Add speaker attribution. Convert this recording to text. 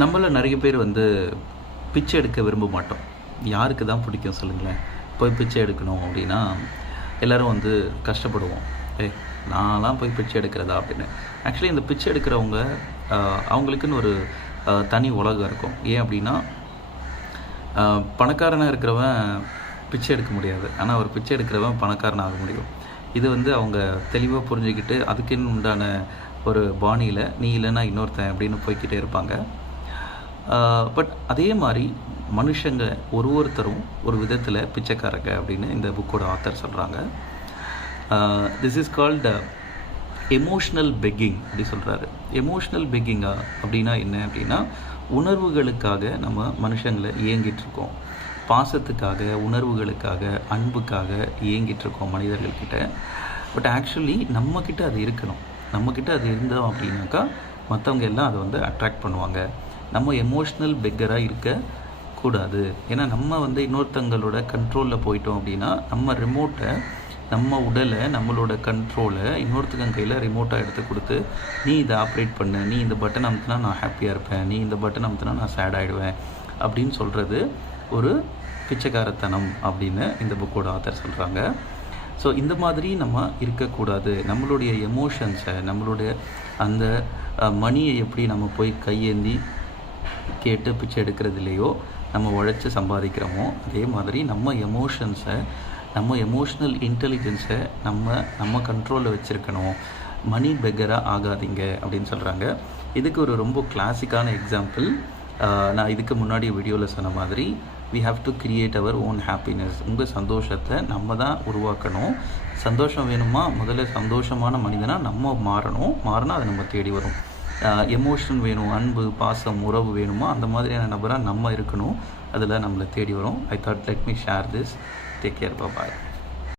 Speaker 1: நம்மள நிறைய பேர் வந்து பிச்சை எடுக்க விரும்ப மாட்டோம். யாருக்கு தான் பிடிக்கும் சொல்லுங்களேன். போய் பிச்சை எடுக்கணும் அப்படின்னா எல்லோரும் வந்து கஷ்டப்படுவோம். ஏய் நான்லாம் போய் பிச்சை எடுக்கிறதா? அப்படின்னு. ஆக்சுவலி இந்த பிச்சை எடுக்கிறவங்க அவங்களுக்குன்னு ஒரு தனி உலகம் இருக்கும். ஏன் அப்படின்னா பணக்காரனாக இருக்கிறவன் பிச்சை எடுக்க முடியாது. ஆனால் ஒரு பிச்சை எடுக்கிறவன் பணக்காரன் ஆக முடியும். இது வந்து அவங்க தெளிவாக புரிஞ்சுக்கிட்டு அதுக்குன்னு உண்டான ஒரு பாணியில் நீ இல்லைன்னா இன்னொருத்தன் அப்படின்னு போய்கிட்டே இருப்பாங்க. பட் அதே மாதிரி மனுஷங்க ஒரு ஒருத்தரும் ஒரு விதத்தில் பிச்சைக்காரங்க அப்படின்னு இந்த புக்கோட ஆத்தர் சொல்கிறாங்க this is called emotional begging அப்படி சொல்கிறாரு எமோஷ்னல் பெக்கிங்கா அப்படின்னா என்ன அப்படின்னா உணர்வுகளுக்காக நம்ம மனுஷங்களை இயங்கிட்டு இருக்கோம். பாசத்துக்காக உணர்வுகளுக்காக அன்புக்காக இயங்கிட்டுருக்கோம் மனிதர்கள்கிட்ட. பட் ஆக்சுவலி நம்மக்கிட்ட அது இருக்கணும். நம்மக்கிட்ட அது இருந்தோம் அப்படின்னாக்கா மற்றவங்க எல்லாம் அதை வந்து அட்ராக்ட் பண்ணுவாங்க. நம்ம எமோஷ்னல் பெக்கராக இருக்க கூடாது. ஏன்னா நம்ம வந்து இன்னொருத்தங்களோட கண்ட்ரோலில் போயிட்டோம் அப்படின்னா நம்ம ரிமோட்டை நம்ம உடலை நம்மளோட கண்ட்ரோலை இன்னொருத்தங்க கையில் ரிமோட்டாக எடுத்து கொடுத்து நீ இதை ஆப்ரேட் பண்ணு. நீ இந்த பட்டன் அமுத்தினா நான் ஹாப்பியாக இருப்பேன். நீ இந்த பட்டன் அமுத்தினா நான் சேட் ஆகிடுவேன் அப்படின்னு சொல்கிறது ஒரு பிச்சைக்காரத்தனம் அப்படின்னு இந்த புக்கோட ஆத்தர் சொல்கிறாங்க ஸோ இந்த மாதிரி நம்ம இருக்கக்கூடாது. நம்மளுடைய எமோஷன்ஸை நம்மளுடைய அந்த மணியை எப்படி நம்ம போய் கையேந்தி கேட்டு பிச்சை எடுக்கிறது இல்லையோ நம்ம உழைச்சி சம்பாதிக்கிறோமோ அதே மாதிரி நம்ம எமோஷன்ஸை நம்ம எமோஷ்னல் இன்டெலிஜென்ஸை நம்ம நம்ம கண்ட்ரோலில் வச்சுருக்கணும். மணி பெக்கராக ஆகாதீங்க அப்படின்னு சொல்கிறாங்க இதுக்கு ஒரு ரொம்ப கிளாசிக்கான எக்ஸாம்பிள் நான் இதுக்கு முன்னாடி வீடியோவில் சொன்ன மாதிரி we have to create our own happiness உங்கள் சந்தோஷத்தை நம்ம தான் உருவாக்கணும். சந்தோஷம் வேணுமா? முதல்ல சந்தோஷமான மனிதனாக நம்ம மாறணும். மாறினா அது நம்ம தேடி வரும். எமோஷன் வேணும் அன்பு பாசம் உறவு வேணுமா? அந்த மாதிரியான நபராக நம்ம இருக்கணும். அதில் நம்மளை தேடி வரும். I thought let me share this take care bye